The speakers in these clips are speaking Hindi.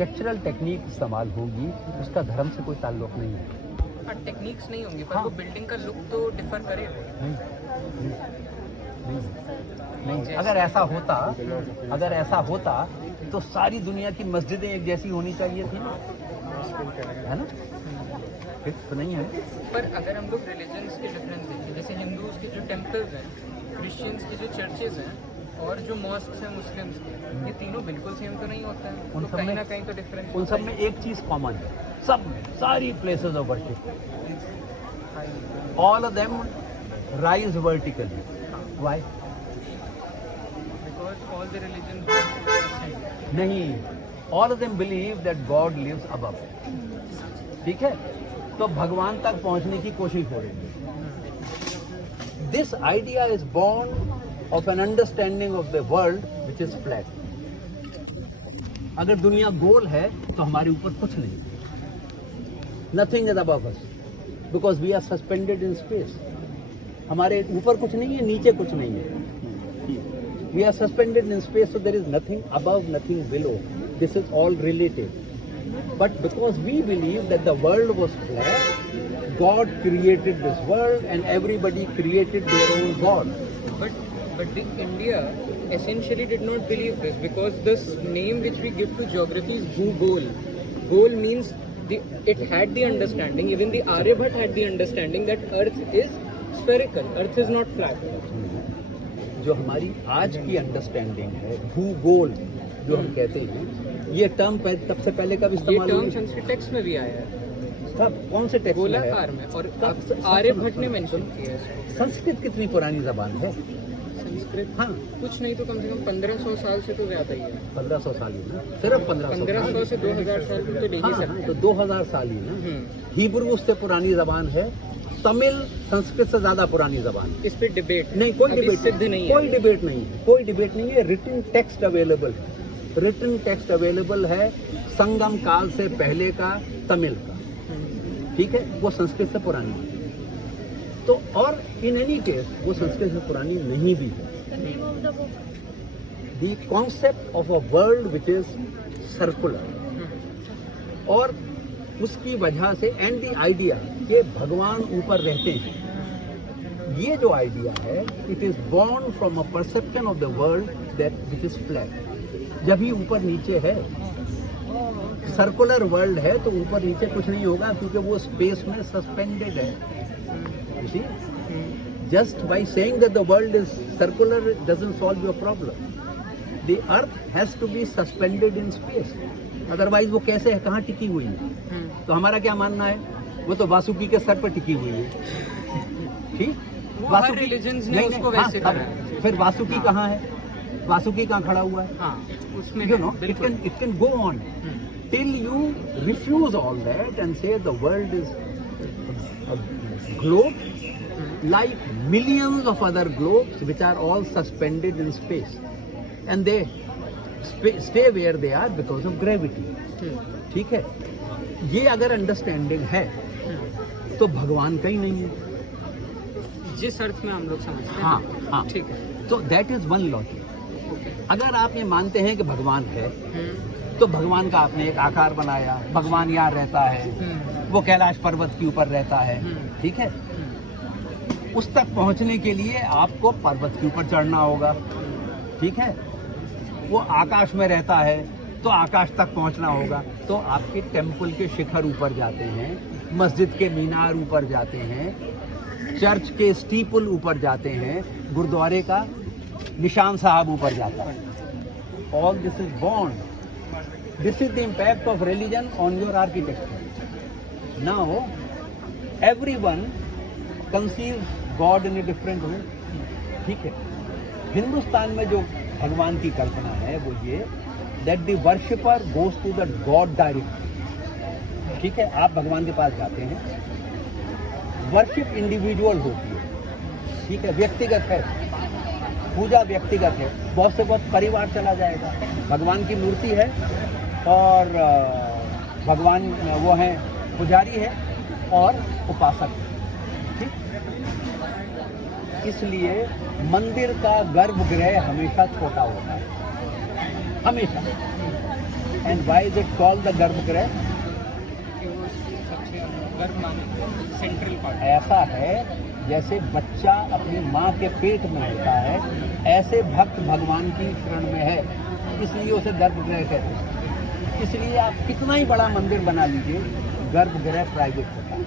आर्किटेक्चरल टेक्निक इस्तेमाल होगी, उसका धर्म से कोई ताल्लुक नहीं है। हाँ, टेक्निक्स नहीं होंगी पर हाँ। वो बिल्डिंग का लुक तो डिफर करेगा। नहीं। अगर ऐसा होता तो सारी दुनिया की मस्जिदें एक जैसी होनी चाहिए थी ना, है ना? फिक्स तो नहीं है। पर अगर हम लोग रिलीजन्स के डिफरेंस देखें, जैसे हिंदूज के जो टेम्पल्स हैं, क्रिश्चियंस के जो चर्चेज हैं और जो मॉस्क्स हैं मुस्लिम्स के, ये तीनों बिल्कुल सेम तो नहीं होता है। उन तो सब कहीं में- ना कहीं तो डिफरेंस उन सब में एक चीज कॉमन है, सब में, सारी places of worship, all of them rise vertically. Why? Because all the religions नहीं, all of them believe that God lives above. ठीक है, तो भगवान तक पहुंचने की कोशिश हो रही है। This idea is born of an understanding of the world which is flat. अगर दुनिया गोल है तो हमारे ऊपर कुछ नहीं, nothing is above us because we are suspended in space. हमारे ऊपर कुछ नहीं है, नीचे कुछ नहीं है। We are suspended in space, so there is nothing above, nothing below. This is all relative. But because we believe that the world was flat, God created this world and everybody created their own God. But the India essentially did not believe this, because this name which we give to geography is Bhugol. Gol means it had the understanding, even the Aryabhat had the understanding that Earth is spherical, Earth is not flat. जो हमारी आज की अंडरस्टैंडिंग है, भूगोल जो हम कहते हैं, ये टर्म तब से पहले कब ये इस्तेमाल टर्म हुई? संस्कृत टेक्स्ट में भी आया है, कब? कौन से टेक्स्ट में है? गोलाकार में, और कब? आर्यभट्ट ने मेंशन किया है इसको। संस्कृत कितनी पुरानी जबान है? संस्कृत हाँ, कुछ नहीं तो कम से कम 1500 साल से तो ज्यादा ही है। 1500 साल ही ना, सिर्फ 1500 से 2000 साल तो ले ही हाँ, सकते तो हैं। 2000 साल ही ना। हिब्रू उससे पुरानी जबान है, तमिल संस्कृत से ज्यादा पुरानी जबान है। इस पे डिबेट नहीं, कोई अभी डिबेट सिद्ध नहीं है। कोई डिबेट नहीं है, कोई डिबेट नहीं है। रिटन टेक्स्ट अवेलेबल है, रिटन टेक्स्ट अवेलेबल है संगम काल से पहले का तमिल का। ठीक है, वो संस्कृत से पुरानी है। तो और इन एनी केस वो संस्कृत से पुरानी नहीं भी है। The concept of a world which is circular, और उसकी वजह से एंड द आइडिया कि भगवान ऊपर रहते हैं, ये जो आइडिया है, it is born from a perception of the world that which is flat. जब ही ऊपर नीचे है, सर्कुलर वर्ल्ड है, तो ऊपर नीचे कुछ नहीं होगा, क्योंकि वो स्पेस में सस्पेंडेड है। You see? Just by saying that the world is circular doesn't solve your problem. The earth has to be suspended in space. Otherwise वो कैसे है, कहाँ टिकी हुई है? तो हमारा क्या मानना है, वो तो वासुकी के सर पर टिकी हुई है। ठीक, वो हर religions ने उसको वैसे करा है। फिर वासुकी कहाँ है? वासुकी कहाँ खड़ा हुआ है? हाँ, उसमें You know, it can go on till you refuse all that and say the world is a globe like millions of other globes which are all suspended in space, and they stay where they are because of gravity. ठीक है, ये अगर अंडरस्टैंडिंग है तो भगवान का ही नहीं है, जिस अर्थ में हम लोग समझते हैं। हाँ हाँ, ठीक है। तो दैट इज वन लॉजिक। अगर आप ये मानते हैं कि भगवान है, तो भगवान का आपने एक आकार बनाया, भगवान यहाँ रहता है, वो कैलाश पर्वत के ऊपर रहता है। ठीक है, उस तक पहुंचने के लिए आपको पर्वत के ऊपर चढ़ना होगा। ठीक है, वो आकाश में रहता है तो आकाश तक पहुंचना होगा। तो आपके टेम्पल के शिखर ऊपर जाते हैं, मस्जिद के मीनार ऊपर जाते हैं, चर्च के स्टीपल ऊपर जाते हैं, गुरुद्वारे का निशान साहब ऊपर जाता है। All this is born, this is the impact of religion on your architecture. Now everyone conceives God in a different way. ठीक है, हिंदुस्तान में जो भगवान की कल्पना है वो ये that the worshipper goes to the God directly. ठीक है, आप भगवान के पास जाते हैं, वर्शिप इंडिविजुअल होती है। ठीक है, व्यक्तिगत है, पूजा व्यक्तिगत है। बहुत से बहुत परिवार चला जाएगा, भगवान की मूर्ति है और भगवान वो है, पुजारी है और उपासक है। इसलिए मंदिर का गर्भगृह हमेशा छोटा होता है, हमेशा। And why is it called the गर्भगृह? कि वो सबसे गर्भ माने सेंट्रल पार्ट। ऐसा है जैसे बच्चा अपनी माँ के पेट में होता है, ऐसे भक्त भगवान की शरण में है, इसलिए उसे गर्भगृह कहते हैं। इसलिए आप कितना ही बड़ा मंदिर बना लीजिए, गर्भगृह प्राइवेट होता है।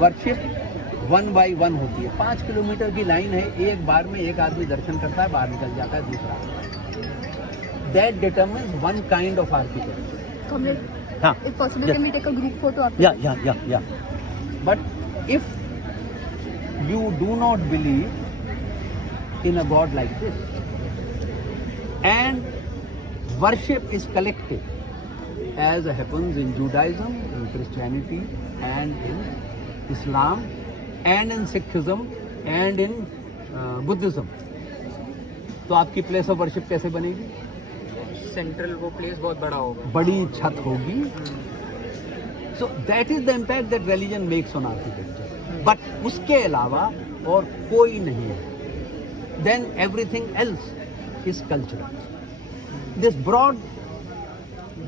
वर्शिप 1 by 1 होती है, 5 किलोमीटर की लाइन है, एक बार में एक आदमी दर्शन करता है, बाहर निकल जाता है दूसरा। That determines one kind of architecture. हाँ, If possible, Yes. can we take a group photo after? Yeah. But if you do not believe in a God like this, and worship is collective, as happens in Judaism, in Christianity, and in Islam, and in Sikhism, and in Buddhism, तो आपकी प्लेस ऑफ वर्शिप कैसे बनेगी? सेंट्रल वो प्लेस बहुत बड़ा होगा। बड़ी छत होगी। So that is the impact that religion makes on architecture, but उसके अलावा और कोई नहीं है। Then everything else is cultural. This broad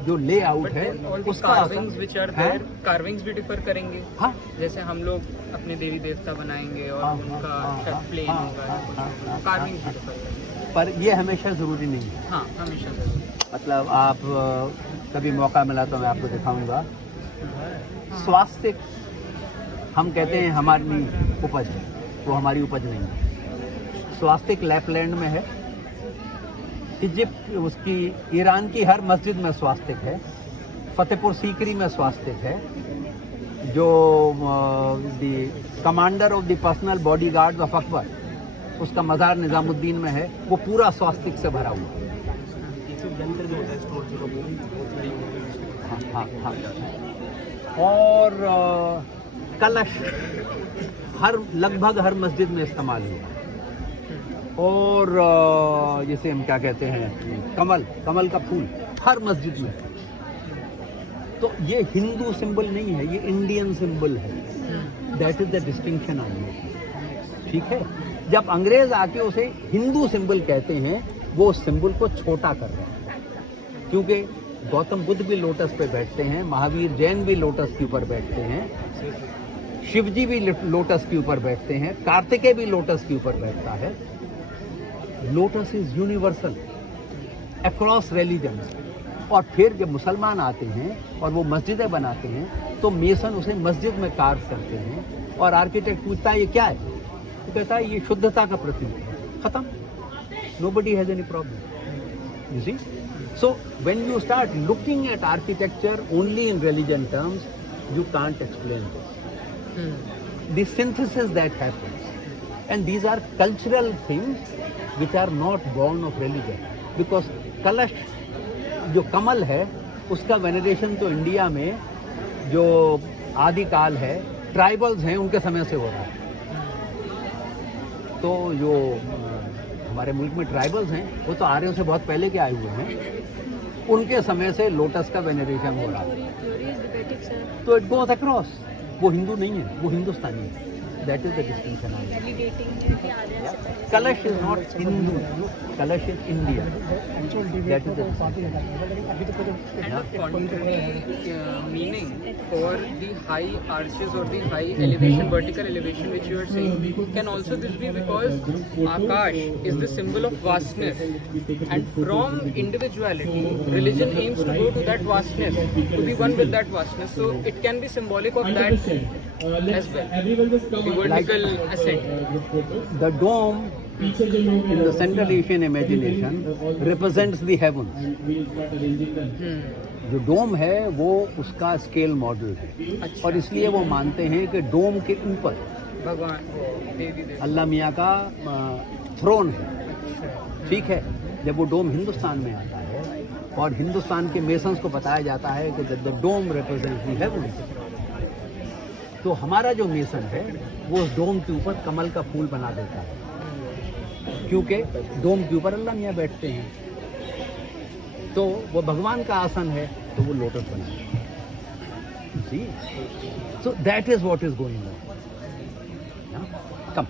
जो लेआउट है उसका कार्विंग्स व्हिच आर है? देयर, कार्विंग्स भी डिफर करेंगे। हाँ, जैसे हम लोग अपने देवी देवता बनाएंगे और हाँ, उनका हाँ, छत हाँ, प्लेन हाँ, होगा, हाँ, हाँ, कार्विंग्स भी हाँ, डिफर करेंगे। पर ये हमेशा ज़रूरी नहीं है। हाँ, हमेशा जरूर। मतलब आप कभी मौका मिला तो मैं आपको दिखाऊंगा। स्वास्थ्य हम कहते हैं हमारी उपज है, वो हमारी उपज नहीं है। स्वास्थ्य लैपलैंड में है, इजिप्ट उसकी, ईरान की हर मस्जिद में स्वास्थ्य है, फतेहपुर सीकरी में स्वास्थ्य है, जो the commander of the personal body guard of Akbar, उसका मज़ार निज़ामुद्दीन में है, वो पूरा स्वास्तिक से भरा हुआ है। हाँ। और कलश लगभग हर मस्जिद में इस्तेमाल हुआ। और जैसे हम क्या कहते हैं, कमल का फूल हर मस्जिद में है। तो ये हिंदू सिंबल नहीं है, ये इंडियन सिंबल है। That is the distinction on. ठीक है, जब अंग्रेज आके उसे हिंदू सिंबल कहते हैं, वो उस सिंबल को छोटा कर रहे हैं, क्योंकि गौतम बुद्ध भी लोटस पे बैठते हैं, महावीर जैन भी लोटस के ऊपर बैठते हैं, शिवजी भी लोटस के ऊपर बैठते हैं, कार्तिकेय भी लोटस के ऊपर बैठता है। Lotus is universal across religion. और फिर जब मुसलमान आते हैं और वो मस्जिदें बनाते हैं, तो मेसन उसे मस्जिद में कार्व करते हैं, और आर्किटेक्ट पूछता है ये क्या है, तो कहता है ये शुद्धता का प्रतीक है। खत्म, nobody has any problem. You see? So when you start looking at architecture only in religion terms, you can't explain this. The synthesis that happens, and these are cultural things which are not born of religion. Because कलश जो कमल है, उसका वेनरेशन तो इंडिया में जो आदिकाल है, ट्राइबल्स हैं उनके समय से हो रहा है। तो जो हमारे मुल्क में ट्राइबल्स हैं, वो तो आर्यों से बहुत पहले के आए हुए हैं, उनके समय से लोटस का वेनरेशन हो रहा है। तो इट गोज अक्रॉस। वो हिंदू नहीं है, वो हिंदुस्तानी है। That is the distinction. कलश इज नॉट हिंदू, कलश is India. That is the And the contrary meaning for the high arches or the high elevation, vertical elevation which you are saying, can also this be because Akash is the symbol of vastness, and from individuality, religion aims to go to that vastness, to be one with that vastness. So it can be symbolic of that as well, the vertical ascent. The dome in the Central Asian imagination represents the heavens. जो डोम है वो उसका स्केल मॉडल है। और इसलिए वो मानते हैं कि डोम के ऊपर भगवान देवी देवता। अल्लाह मियाँ का थ्रोन है। ठीक है, जब वो डोम हिंदुस्तान में आता है और हिंदुस्तान के मेसन्स को बताया जाता है कि the dome represents the heavens, तो हमारा जो मेसन है वो उस डोम के ऊपर कमल का फूल बना देता है, क्योंकि डोम के ऊपर अल्लाह मियाँ बैठते हैं। तो वो भगवान का आसन है, तो वो लोटस बना। See, so that is what is going on. Come